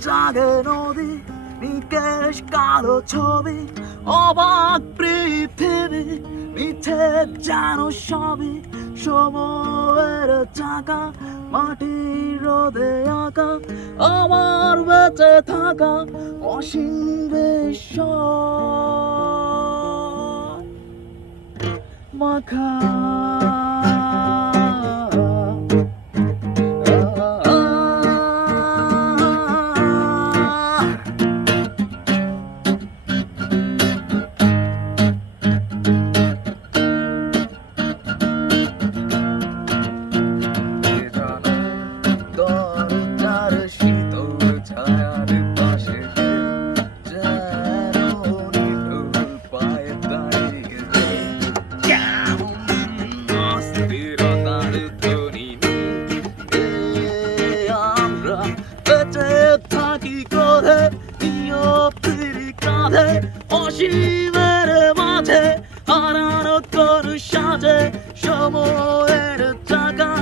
জাগে নদী নিকেশ কালো ছবি অবাক পৃথিবী মিছে জানো সবই সময়ের চাকা মাটির রোদে আঁকা আমার বেঁচে থাকা অসীম বিস্ময় মাখা অসীমের মাঝে হারানো তোর সাজে সময়ের চাকা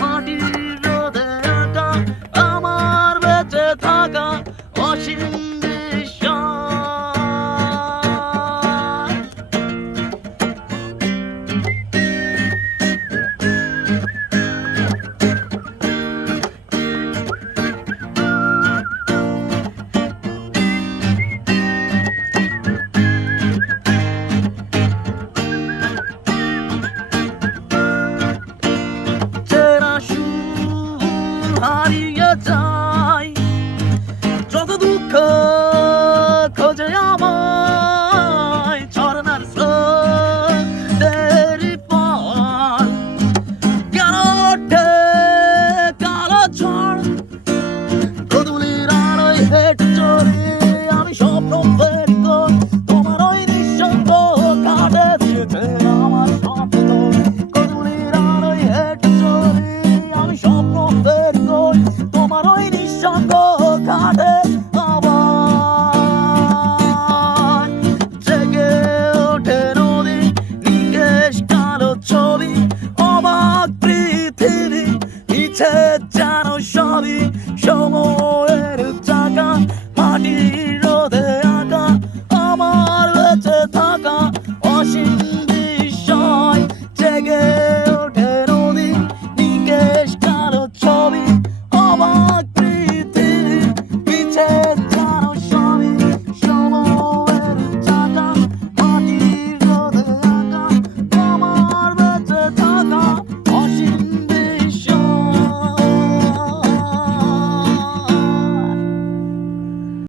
মাটির রোদে আঁকা আমার বেঁচে থাকা অসীম হারিয়ে যাই যত দুঃখ খোঁজে আমায় ঝরনার স্রোতের পর কেন ওঠে কালো ঝড় গধূলির আলোয় হেঁটে চলি আমি স্বপ্ন ফেরি করি তোমার ওই নিঃসঙ্গ কাটে দিয়েছে আমার স্বপ্ন গধূলির আলোয় হেঁটে চলি আমি স্বপ্ন ফেরি তোমার ওই নিঃসঙ্গ ঘাটে